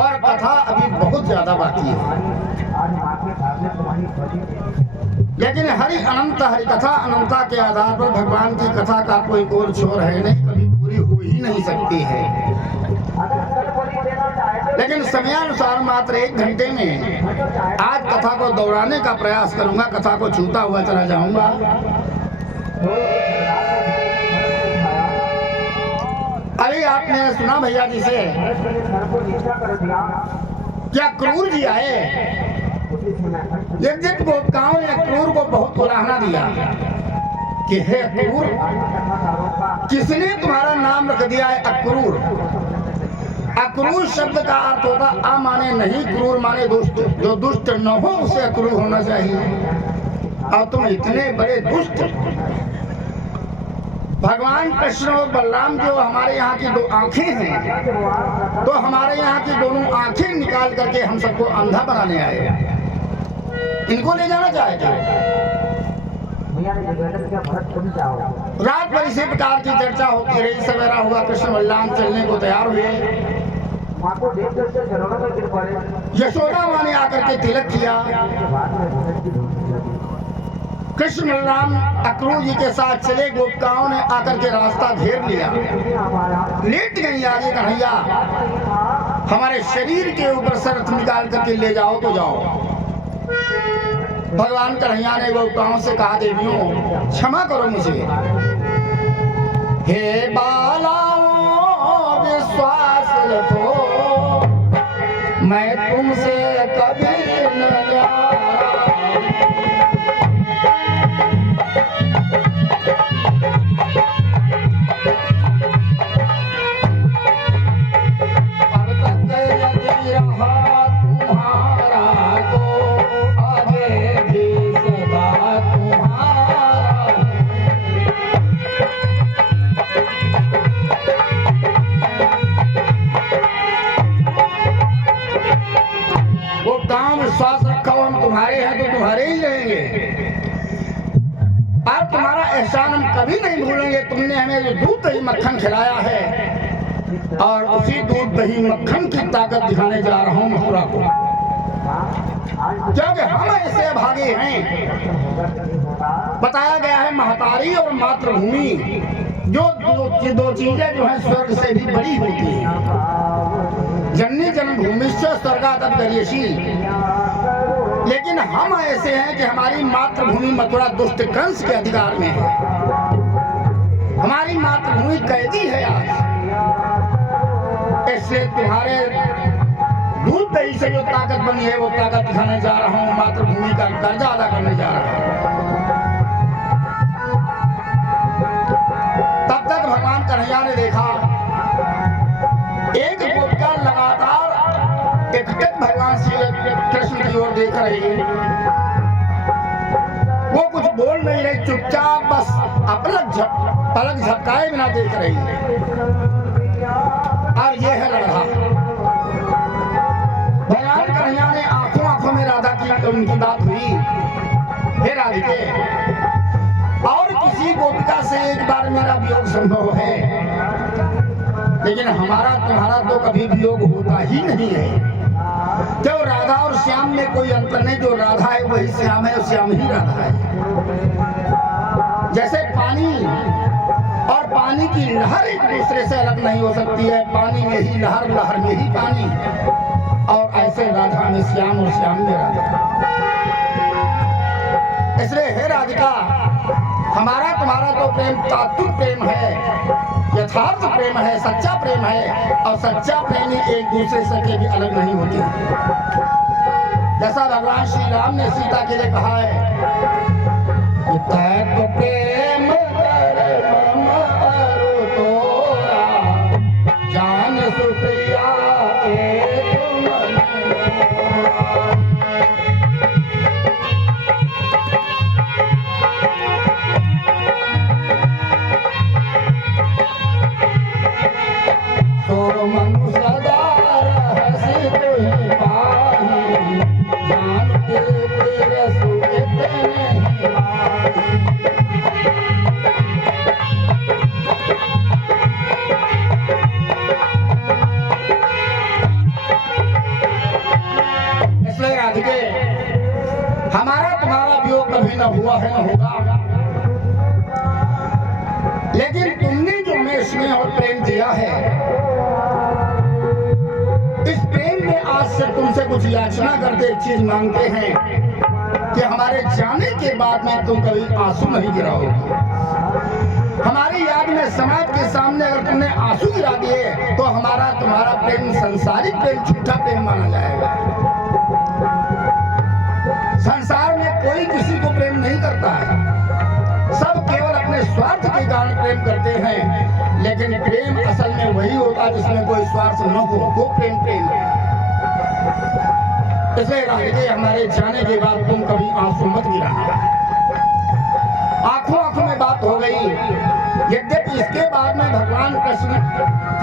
और कथा अभी बहुत ज्यादा बाकी है। लेकिन हरि अनंत, हरि कथा अनंता के आधार पर भगवान की कथा का कोई और छोर है नहीं, कभी पूरी हो ही नहीं सकती है। लेकिन समयानुसार मात्र 1 घंटे में आज कथा को दौड़ाने का प्रयास करूंगा, कथा को छूता हुआ चला जाऊंगा। अभी आपने सुना भैया जी से क्या क्रूर जी आए, एक दिन गोपिकाओं ने क्रूर को बहुत उलाहना दिया कि हे क्रूर, किसने तुम्हारा नाम रख दिया है अक्रूर। अक्रूर शब्द का अर्थ होता आ माने नहीं, क्रूर माने दुष्ट। जो दुष्ट न हो उसे अक्रूर होना चाहिए, और तुम इतने बड़े दुष्ट। भगवान कृष्ण और बलराम जो हमारे यहाँ की 2 आंखें हैं, तो हमारे यहाँ की दोनों आंखें निकाल करके हम सबको अंधा बनाने आए। इनको ले जाना चाहते। रात भर इसी प्रकार की चर्चा होती रही। सवेरा हुआ, कृष्ण बलराम चलने को तैयार हुए। यशोदा माँ ने आकर के तिलक किया। कृष्ण बलराम अक्रूर जी के साथ चले। गोपिकाओं ने आकर के रास्ता घेर लिया, लेट गई आगे कन्हैया, हमारे शरीर के ऊपर शर्त निकाल करके ले जाओ तो जाओ। भगवान कन्हैया ने गोपिकाओं से कहा, देवियों क्षमा करो मुझे। हे बालाओं विश्वास रखो, मैं तुमसे कभी न विश्वास रखो, हम तुम्हारे हैं तो तुम्हारे ही रहेंगे। आप तुम्हारा एहसान हम कभी नहीं भूलेंगे। तुमने हमें जो दूध दही मक्खन खिलाया है, और उसी दूध दही मक्खन की ताकत दिखाने जा रहा हूँ मथुरा को, क्योंकि हम ऐसे भागे हैं। बताया गया है महतारी और मातृभूमि जो दो चीजें जो है स्वर्ग से भी बड़ी होती है। जननी जन्मभूमि से स्वर्गादप करियसी। लेकिन हम ऐसे हैं कि हमारी मातृभूमि मथुरा दुष्ट कंस के अधिकार में है। हमारी मातृभूमि कैदी है आज। इसलिए तुम्हारे दूध दही से जो ताकत बनी है वो ताकत दिखाने जा रहा हूँ, मातृभूमि का कर्जा अदा करने जा रहा हूँ। तब तक भगवान कन्हैया ने देखा एक गोपिका लगातार एकटक भगवान श्री कृष्ण की ओर देख रही है। वो कुछ बोल नहीं रही, चुपचाप बस पलक झपकाए बिना देख रही है। और ये है राधा। भगवान कन्हैया ने आंखों में राधा की उनकी बात हुई, हे राधिके, और किसी गोपिका से एक बार मेरा वियोग संभव है, लेकिन हमारा तुम्हारा तो कभी वियोग होता ही नहीं है। जो राधा और श्याम में कोई अंतर नहीं, जो राधा है वही श्याम है और श्याम ही राधा है। जैसे पानी और पानी की लहर एक दूसरे से अलग नहीं हो सकती है, पानी में ही लहर, लहर में ही पानी, और ऐसे राधा में श्याम और श्याम में राधा। इसलिए हे राधिका, हमारा तुम्हारा तो प्रेम तात्विक प्रेम है, यथार्थ प्रेम है, सच्चा प्रेम है, और सच्चा प्रेमी एक दूसरे से कभी अलग नहीं होते। जैसा भगवान श्री राम ने सीता के लिए कहा है, तत्व प्रेम कर मम अरु तोरा, जान सुप्रिया एक मन मोरा। तो मनु सदा रहसि तुहि पाहि, जान के तेरे सुमित नहीं माहि। न हुआ है न होगा, लेकिन तुमने जो हमें स्नेह और प्रेम दिया है, इस प्रेम में आज से तुमसे कुछ याचना करते एक चीज मांगते हैं कि हमारे जाने के बाद में तुम कभी आंसू नहीं गिराओगे। हमारी याद में समाज के सामने अगर तुमने आंसू गिरा दिए तो हमारा तुम्हारा प्रेम संसारिक प्रेम, झूठा प्रेम माना जाएगा। संसार में कोई किसी को प्रेम नहीं करता है, सब केवल अपने स्वार्थ के कारण प्रेम करते हैं, लेकिन प्रेम असल में वही होता है जिसमें कोई स्वार्थ न हो, वो प्रेम है। इसलिए राधिके हमारे जाने के बाद तुम कभी आंसू मत गिराना। आंखों आंखों में बात हो गई, यद्यपि इसके बाद में भगवान कृष्ण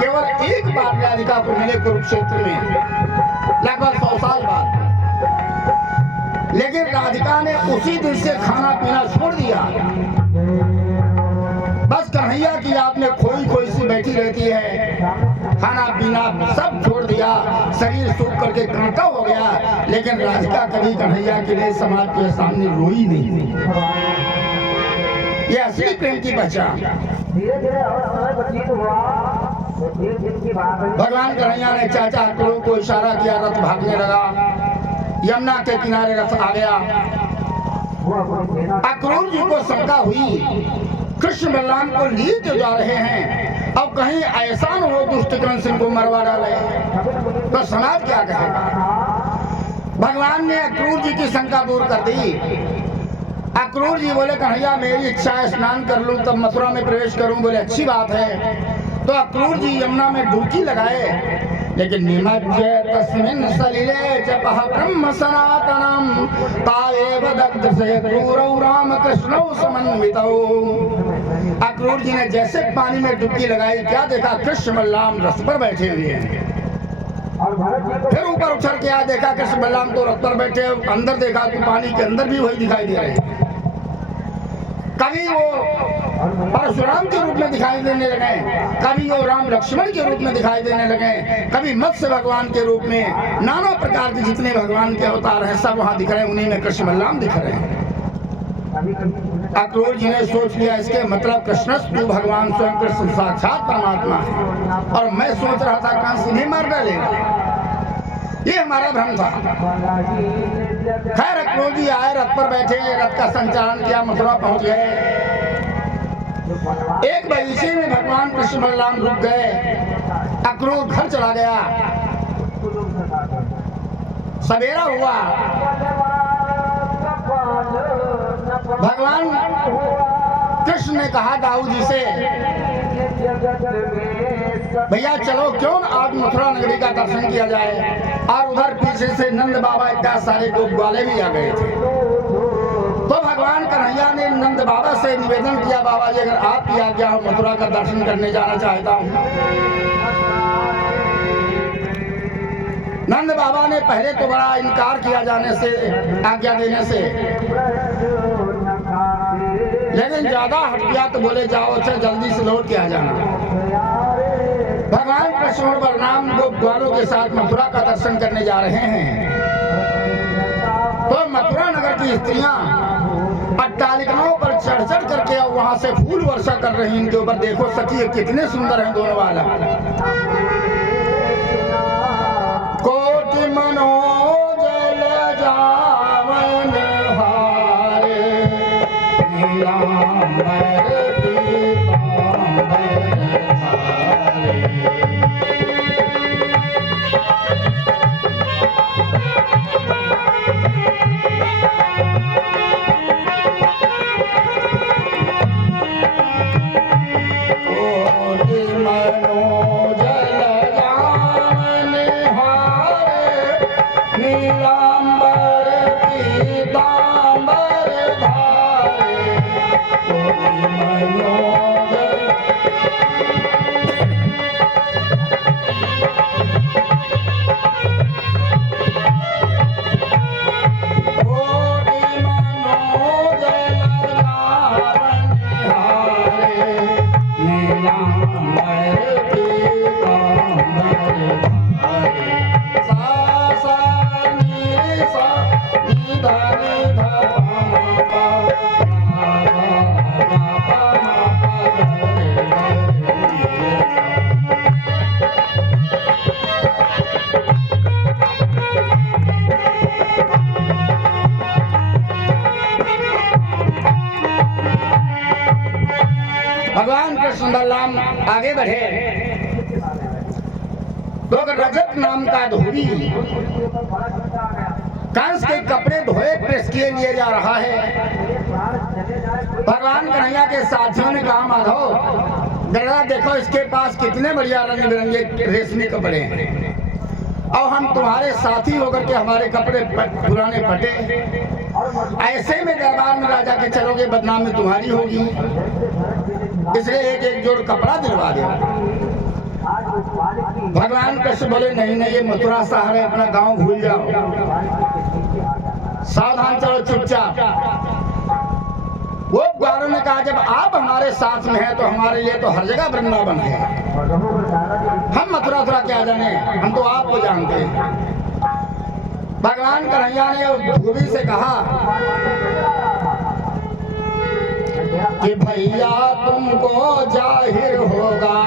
केवल एक बार राधिका को मिले कुरुक्षेत्र में, लगभग 100 साल बाद, लेकिन राधिका ने उसी दिन से खाना पीना छोड़ दिया। बस कन्हैया की याद में खोई खोई सी बैठी रहती है, खाना पीना सब छोड़ दिया, शरीर सूख करके कांटा हो गया, लेकिन राधिका कभी कन्हैया के लिए समाज के सामने रोई नहीं। ये असली प्रेम की पहचान। भगवान कन्हैया ने चाचा अक्रूर को इशारा किया, रथ भागने लगा, यमुना के किनारे रथ आ गया। अक्रूर जी को शंका हुई, कृष्ण बलराम को लिए जो जा रहे हैं, अब कहीं ऐसा न हो दुष्ट कंस इनको मरवा डाले तो समाज क्या कहेगा। भगवान ने अक्रूर जी की शंका दूर कर दी। अक्रूर जी बोले, कन्हैया मेरी इच्छा है स्नान कर लूं तब मथुरा में प्रवेश करूं। बोले अच्छी बात है। तो अक्रूर जी यमुना में डुबकी लगाए, लेकिन निमज्य तस्मिन् सलिले जपः ब्रह्म सनातनम् तावेव दग्धसे क्रूरौ रामकृष्णौ समन्वितौ। अक्रूर जी ने जैसे पानी में डुबकी लगाई, क्या देखा, कृष्ण बलराम रथ पर बैठे हुए हैं। फिर ऊपर उछल के देखा कृष्ण बलराम तो रथ पर बैठे, अंदर देखा तो पानी के अंदर भी वही दिखाई दे रहे हैं। कभी वो परशुराम के रूप में दिखाई देने लगे, कभी वो राम लक्ष्मण के रूप में दिखाई देने लगे, कभी मत्स्य भगवान के रूप में, नाना प्रकार के जितने भगवान के अवतार हैं सब वहां दिख रहे हैं, उन्हीं में कृष्ण बलराम दिख रहे हैं। अक्रूर जी ने सोच लिया, इसके मतलब कृष्णस्तु भगवान स्वयं कृष्ण साक्षात परमात्मा है, और मैं सोच रहा था कंस इन्हें मार डालेगा। ये हमारा भ्रम था। खैर अक्रूर जी आए, रथ पर बैठे, रथ का संचालन किया, मथुरा पहुंच गए। एक बगीचे में भगवान कृष्ण बलराम रुक गए, अक्रूर घर चला गया। सवेरा हुआ, भगवान कृष्ण ने कहा दाऊ जी से, भैया चलो क्यों आज मथुरा नगरी का दर्शन किया जाए। और उधर पीछे से नंद बाबा इत्यादि सारे गोप ग्वाले भी आ गए थे। तो भगवान कन्हैया ने नंद बाबा से निवेदन किया, बाबा जी अगर आपकी आज्ञा हो मथुरा का दर्शन करने जाना चाहता हूँ। नंद बाबा ने पहले तो बड़ा इनकार किया जाने से, आज्ञा देने से, लेकिन ज्यादा हट गया तो बोले जाओ अच्छा जल्दी से लौट के आ जाना। भगवान कृष्ण और बलराम गोप ग्वालों के साथ मथुरा का दर्शन करने जा रहे हैं। तो मथुरा नगर की स्त्रियां अट्टालिकाओं पर चढ़ चढ़ करके और वहां से फूल वर्षा कर रही हैं इनके ऊपर। देखो सखी कितने सुंदर हैं दोनों वाला। कोटि मनोजल जावन हारे नीलांबर पीतांबर धारे। कोटि मनोजल बलराम आगे बढ़े तो रजत नाम का धोबी कंस के कपड़े धोए प्रेस किए लिए जा रहा है। भगवान कन्हैया के साथियों ने कहा माधव जरा देखो इसके पास कितने बढ़िया रंग बिरंगे रेशमी कपड़े हैं और हम तुम्हारे साथी होकर के हमारे कपड़े पुराने फटे, ऐसे में दरबार में राजा के चलोगे बदनामी तुम्हारी होगी, इसलिए एक एक जोड़ कपड़ा दिलवा दो। भगवान कृष्ण बोले नहीं नहीं ये मथुरा शहर है, अपना गांव भूल जाओ, सावधान चलो चुपचाप। वो ग्वालों ने कहा जब आप हमारे साथ में हैं तो हमारे लिए तो हर जगह वृंदावन है, हम मथुरा थोड़ा क्या जाने, हम तो आपको जानते हैं। भगवान कन्हैया ने धोबी से कहा कि भैया तुमको जाहिर होगा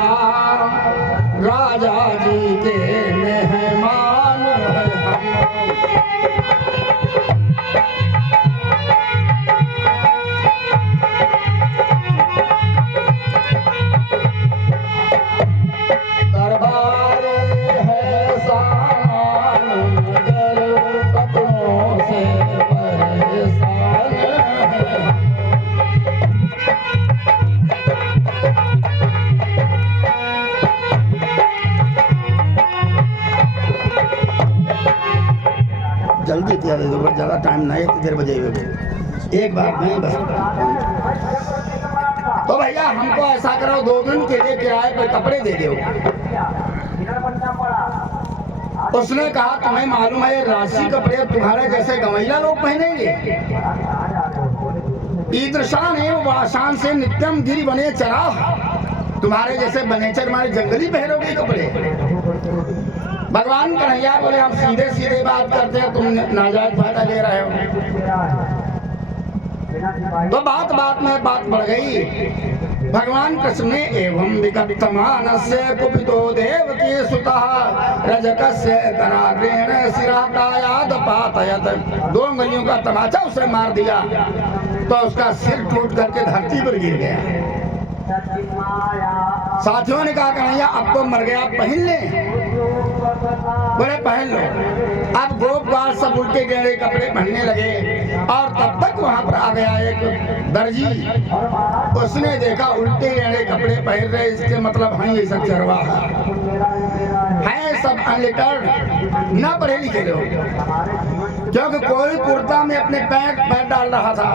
राजा जी के मेहमान है दरबार है सामान मगर कपड़ों से परेशान है। जल्दी तैयार हो, ज़्यादा टाइम नहीं, इतनी देर बजे एक बात नहीं बस। तो भैया हमको ऐसा करो 2 दिन के लिए किराए पर कपड़े दे दो। उसने कहा तुम्हें मालूम है राशि कपड़े तुम्हारे जैसे गवैया लोग पहनेंगे, ईदृशान है वो आसान से नित्यम गिरी बने चरा, तुम्हारे जैसे बनेचर हमारे जंगली पहनोगे कपड़े। भगवान कन्हैया बोले हम सीधे सीधे बात करते हैं, तुम नाजायज फायदा ले रहे हो। तो बात बात में बात बढ़ गई। भगवान कृष्ण ने एवं विकटमानस्य कुपितो देवकी सुतः रजकस्य कराग्रेण शिराकायाद पातयत, 2 उंगलियों का तमाचा उसे मार दिया तो उसका सिर टूट करके धरती पर गिर गया। साथियों ने कहा कन्हैया अब तो मर गया, पहन ले। बोले पहन लो। अब गोप ग्वाल सब उल्टे टेढ़े कपड़े पहनने लगे और तब तक वहां पर आ गया एक दर्जी। उसने देखा उल्टे टेढ़े कपड़े पहन रहे, इसके मतलब है ये सब चरवाहा है, सब अनलिटर्ड ना पढ़े लिखे लोग, क्योंकि कोई कुर्ता में अपने पैर डाल रहा था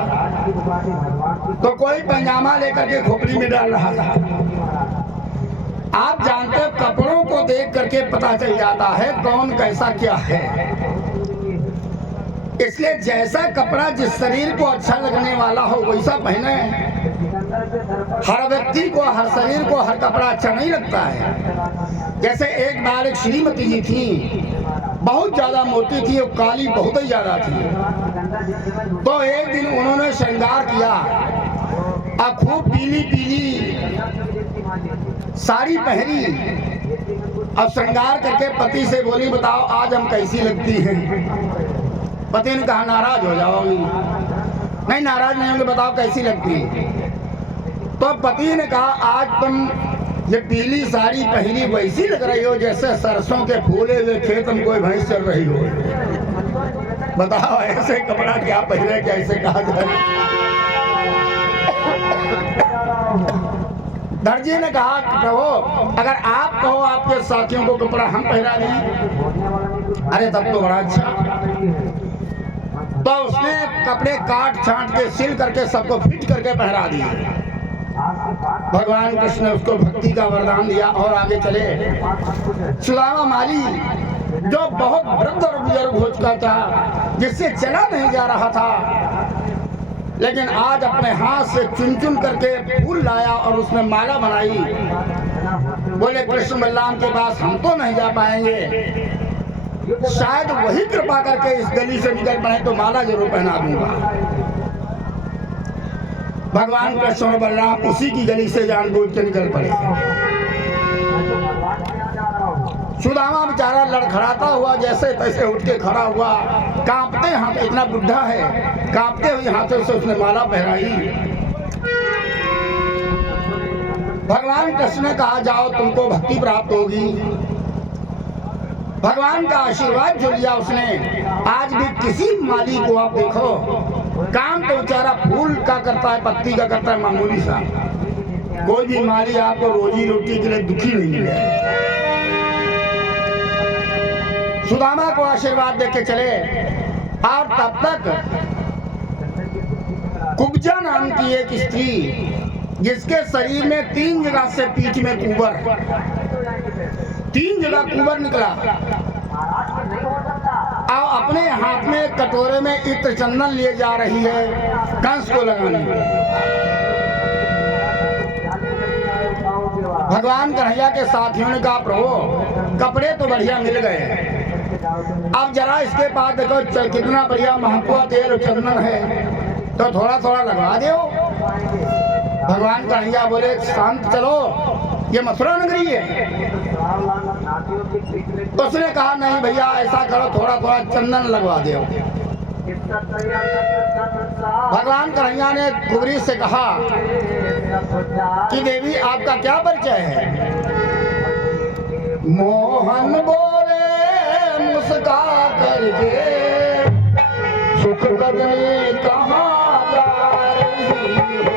तो कोई पैजामा लेकर के खोपड़ी में डाल रहा था। आप जानते हो कपड़ों को देख करके पता चल जाता है कौन कैसा क्या है, इसलिए जैसा कपड़ा जिस शरीर को अच्छा लगने वाला हो वैसा पहने। हर व्यक्ति को, हर शरीर को हर कपड़ा अच्छा नहीं लगता है। जैसे एक बार एक श्रीमती जी थी, बहुत ज्यादा मोटी थी और काली बहुत ही ज्यादा थी। तो एक दिन उन्होंने श्रृंगार किया और खूब पीली पीली साड़ी पहनी और श्रृंगार करके पति से बोली बताओ आज हम कैसी लगती हैं। पति ने कहा नाराज हो जाओगी। नहीं नाराज नहीं होंगे, बताओ कैसी लगती। तो पति ने कहा आज तुम ये पीली साड़ी पहनी वैसी लग रही हो जैसे सरसों के फूले हुए खेत में कोई भैंस चल रही हो। बताओ ऐसे कपड़ा क्या पहने, कैसे कहा जाए। दर्जी ने कहा प्रभु अगर आप कहो आपके साथियों को कपड़ा हम पहना दें, अरे तब तो बड़ा अच्छा। तो उसने कपड़े काट छांट के सिल करके सबको फिट करके पहना दिया। भगवान कृष्ण ने उसको भक्ति का वरदान दिया और आगे चले। सुदामा माली जो बहुत वृद्ध और बुजुर्ग हो चुका था, जिससे चला नहीं जा रहा था, लेकिन आज अपने हाथ से चुन चुन करके फूल लाया और उसमें माला बनाई। बोले कृष्ण बलराम के पास हम तो नहीं जा पाएंगे, शायद वही कृपा करके इस गली से निकल पाए तो माला जरूर पहना दूंगा। भगवान कृष्ण और बलराम उसी की गली से जानबूझ के निकल पड़े। सुदामा बेचारा लड़खड़ाता हुआ जैसे तैसे उठ के खड़ा हुआ, कांपते हाथ, इतना बुढ़ा है, कांपते हुए हाथों से उसने माला पहनाई। भगवान कृष्ण ने कहा जाओ तुमको भक्ति प्राप्त होगी। भगवान का आशीर्वाद जो लिया उसने, आज भी किसी माली को आप देखो, काम तो बेचारा फूल का करता है, पत्ती का करता है, मामूली सा। कोई भी माली आपको रोजी रोटी के लिए दुखी नहीं मिले। सुदामा को आशीर्वाद देके चले और तब तक कुब्जा नाम की एक स्त्री, जिसके शरीर में 3 जगह से पीठ में कुबर, 3 जगह कुबर निकला, और अपने हाथ में कटोरे में इत्र चंदन लिए जा रही है कंस को लगाने। भगवान कन्हैया के साथियों ने कहा प्रभु कपड़े तो बढ़िया मिल गए, अब जरा इसके पास देखो कितना बढ़िया महकुआ तेल और चंदन है, तो थोड़ा थोड़ा लगा दो। भगवान कन्हैया बोले शांत चलो, ये मथुरा नगरी है। उसने कहा नहीं भैया ऐसा करो, थोड़ा थोड़ा चंदन लगवा दो। भगवान कन्हैया ने कुबरी से कहा कि देवी आपका क्या परिचय है? मोहन बोले मुस्का करके सुख करने कहाँ जा रही हो।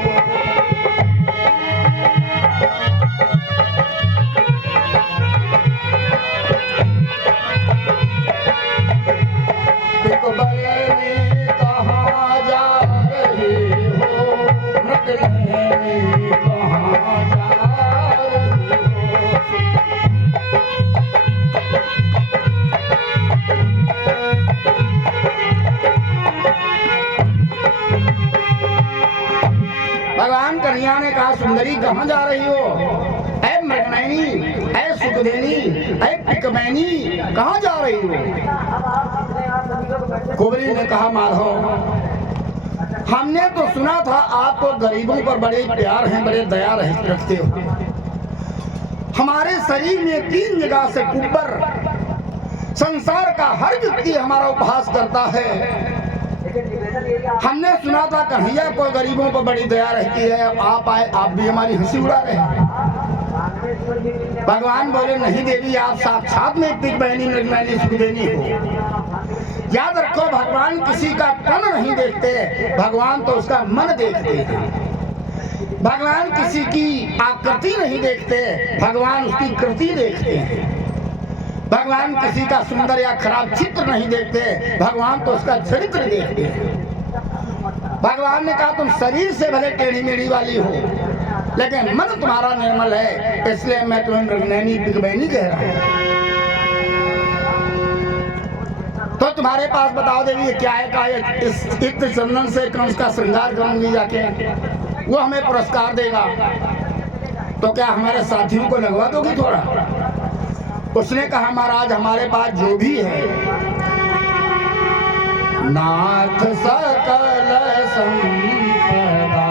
कहाँ जा रही हो, मृग लेने कहाँ जा रही हो। भगवान कन्हैया ने कहा सुंदरी कहाँ जा रही हो? ऐ मृगनयनी, ऐ सुखदेनी, ऐ पिकमैनी, कहाँ जा रही हो? कुबरी ने कहा माधव हमने तो सुना था आप तो गरीबों पर बड़े प्यार हैं, बड़े दया रखते हो। हमारे शरीर में 3 जगह से कुब्बर, संसार का हर व्यक्ति हमारा उपहास करता है। हमने सुना था कन्हैया को गरीबों पर बड़ी दया रहती है, आप आए आप भी हमारी हंसी उड़ा रहे हैं। भगवान बोले नहीं देवी आप साक्षात में पिकमैनी मृगनयनी सुखदेनी हो। याद रखो भगवान किसी का तन नहीं देखते, भगवान तो उसका मन देखते हैं। भगवान किसी की आकृति नहीं देखते, भगवान उसकी कृति देखते हैं। भगवान किसी का सुंदर या खराब चित्र नहीं देखते, भगवान तो उसका चरित्र देखते हैं। भगवान ने कहा तुम शरीर से भले टेढ़ी मेढ़ी वाली हो, लेकिन मन तुम्हारा निर्मल है, इसलिए मैं तुम्हें मृगनयनी पिकमैनी कह रहा हूँ। तो तुम्हारे पास बताओ देवी क्या है? का इस इत्र चंदन से कंस का श्रृंगार करूंगी जाके, वो हमें पुरस्कार देगा, तो क्या हमारे साथियों को लगवा दोगी थोड़ा? उसने कहा महाराज हमारे पास जो भी है, नाथ सकल संपदा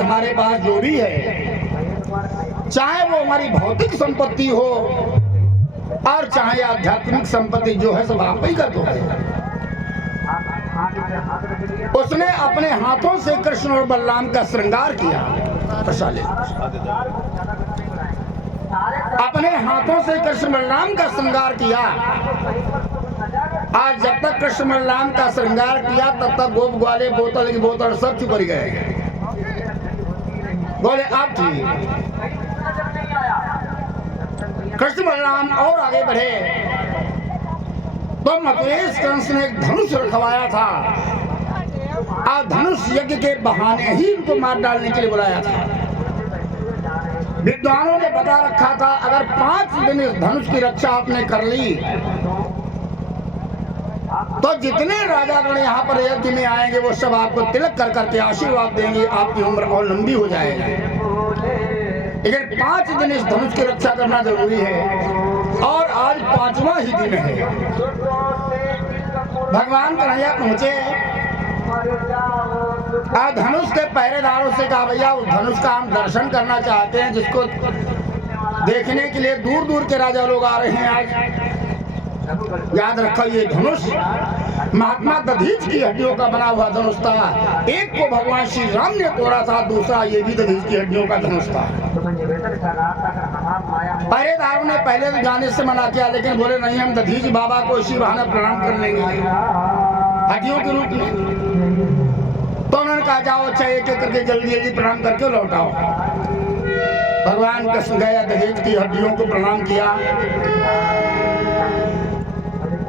हमारे पास जो भी है, चाहे वो हमारी भौतिक संपत्ति हो और चाहे आध्यात्मिक संपत्ति, जो है सब आप ही का तो है। उसने अपने हाथों से कृष्ण और बलराम का श्रृंगार किया। अपने हाथों से कृष्ण बलराम का श्रृंगार किया। आज जब तक कृष्ण बलराम का श्रृंगार किया तब तक गोप ग्वाले बोतल की बोतल सब चुप गए। बोले आप ठीक। कृष्ण बलराम और आगे बढ़े तो मथुरेश कंस ने एक धनुष रखवाया था और धनुष यज्ञ के बहाने ही इनको मार डालने के लिए बुलाया था। विद्वानों ने बता रखा था अगर 5 दिन इस धनुष की रक्षा आपने कर ली तो जितने राजागण यहाँ पर यज्ञ में आएंगे वो सब आपको तिलक कर करके आशीर्वाद देंगे, आपकी उम्र और लंबी हो जाएगी। लेकिन 5 दिन इस धनुष की रक्षा करना जरूरी है और आज 5वां ही दिन है। भगवान कन्हैया पहुंचे और धनुष के पहरेदारों से कहा भैया उस धनुष का हम दर्शन करना चाहते हैं, जिसको देखने के लिए दूर दूर के राजा लोग आ रहे हैं। आज याद रखो ये धनुष महात्मा दधीच की हड्डियों का बना हुआ धनुष था। एक को भगवान श्री राम ने तोड़ा था, दूसरा ये भी दधीच की हड्डियों का धनुष था। पहरेदारों ने पहले तो जाने से मना किया, लेकिन बोले नहीं, हम दधीच बाबा को इसी बहाने प्रणाम कर लेंगे हड्डियों के रूप में। तो उन्होंने कहा जाओ अच्छा एक एक करके जल्दी जल्दी प्रणाम करके लौटाओ। भगवान कृष्ण गया, दधीच की हड्डियों को प्रणाम किया।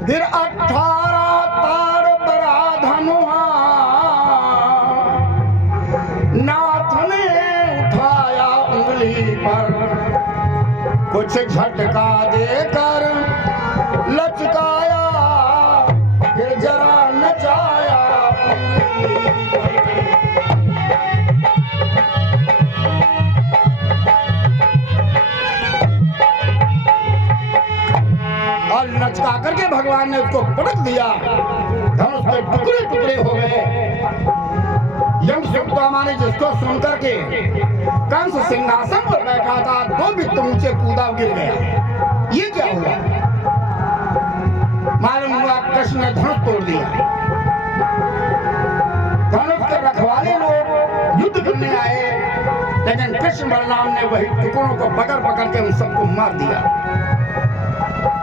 फिर 18 तार बड़ा धनुहा नाथ ने उठाया उंगली पर, कुछ झटका देकर लचकाया, फिर जरा नचाया और लचका करके भगवान ने उसको पटक दिया। धनुष के टुकड़े टुकड़े हो गए। यम सुदामा ने जिसको सुन करके कंस सिंहासन पर बैठा था 2 बित्त नीचे कूदा, गिर गया। ये क्या हुआ? मालूम हुआ कृष्ण ने धनुष तोड़ दिया। धनुष के रखवाले लोग युद्ध करने आए, लेकिन कृष्ण बलराम ने वही टुकड़ों को पकड़ पकड़ के उन सबको मार दिया।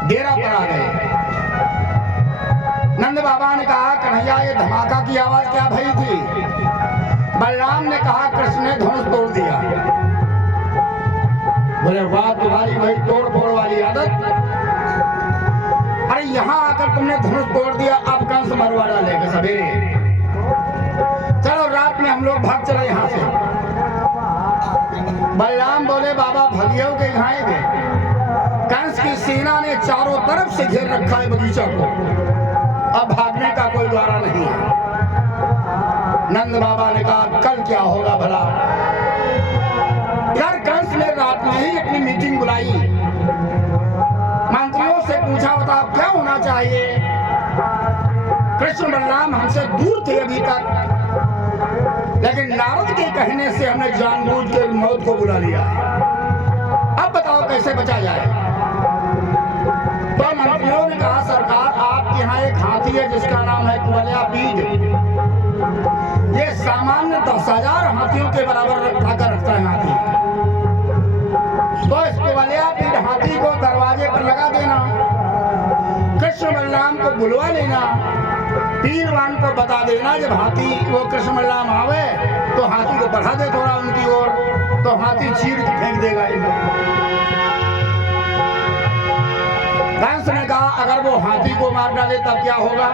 डेरा पर आ गए। नंद बाबा ने कहा कन्हैया ये धमाका की आवाज क्या भई थी? बलराम ने कहा कृष्ण ने धनुष तोड़ दिया। बोले वाह तुम्हारी वही तोड़ फोड़ वाली आदत। अरे यहाँ आकर तुमने धनुष तोड़ दिया, अब कंस मरवा डालेगा सवेरे। चलो रात में हम लोग भाग चले यहाँ से। बलराम बोले बाबा भगियों के खाएंगे। कंस की सेना ने चारों तरफ से घेर रखा है बगीचा को, अब भागने का कोई द्वारा नहीं है। नंद बाबा ने कहा कल क्या होगा भला? यार कंस ने रात में ही अपनी मीटिंग बुलाई, मंत्रियों से पूछा बताओ क्या होना चाहिए। कृष्ण बलराम हमसे दूर थे अभी तक, लेकिन नारद के कहने से हमने जानबूझ के मौत को बुला लिया। अब बताओ कैसे बचा जाए? तो मंत्रियों ने कहा सरकार आपके यहाँ एक हाथी है जिसका नाम है कुवलया पीठ। ये सामान्य 10,000 हाथियों के बराबर ताकत रखता है हाथी। तो इस कुवलया पीठ हाथी को दरवाजे पर लगा देना, कृष्ण बलराम को बुलवा लेना, पीरवान को बता देना जब हाथी वो कृष्ण बलराम आवे तो हाथी को बढ़ा दे थोड़ा उनकी ओर, तो हाथी चीर के फेंक देगा इनको। कंस ने कहा अगर वो हाथी को मार डाले तब क्या होगा?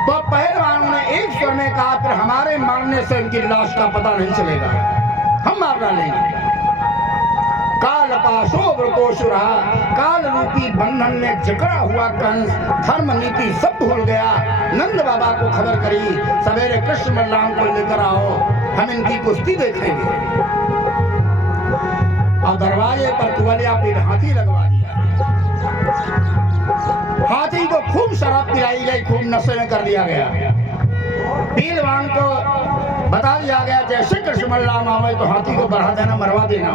तो पहलवानों ने एक स्वर में कहा फिर हमारे मारने से उनकी लाश का पता नहीं चलेगा, हम मार डालेंगे। काल पाशो व्रतोषुरा, काल रूपी बंधन में जकड़ा हुआ कंस धर्म नीति सब भूल गया। नंद बाबा को खबर करी सवेरे कृष्ण बलराम को लेकर आओ, हम इनकी कुश्ती देखेंगे। और दरवाजे पर कुवलया पीठ हाथी लगवा दिया। हाथी को खूब शराब पिलाई गई, खूब नशे में कर दिया गया। पीलवान को बता दिया गया जैसे कृष्ण बलराम आवे तो हाथी को बढ़ा देना, मरवा देना।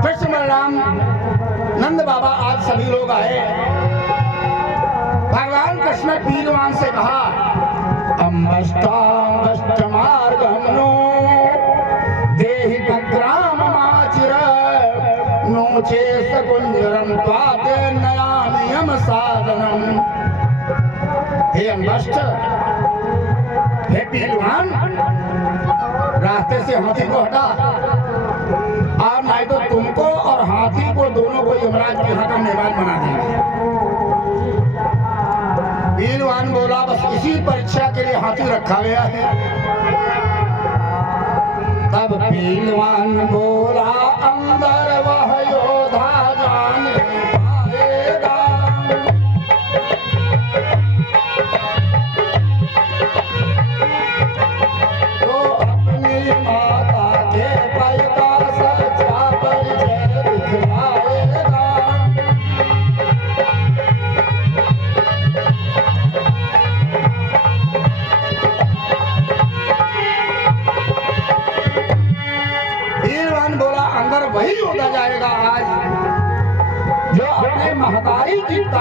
कृष्ण बलराम नंद बाबा आज सभी लोग आए। भगवान कृष्ण ने पीलवान से कहा अम्बष्टाम्बष्ट मार्ग हमनो देहि विग्राम माचिर नोचे सकुंजरम त्वाते नयामियम साधनम। हे अम्बष्ट, हे पहलवान, रास्ते से हाथी को हटा, और नहीं तो तुमको और हाथी को दोनों को यमराज के यहाँ का मेहमान बना देंगे। पहलवान बोला बस इसी परीक्षा के लिए हाथी रखा गया है। तब पहलवान बोला अंदर वह योद्धा जाने पाएगा। की ताकत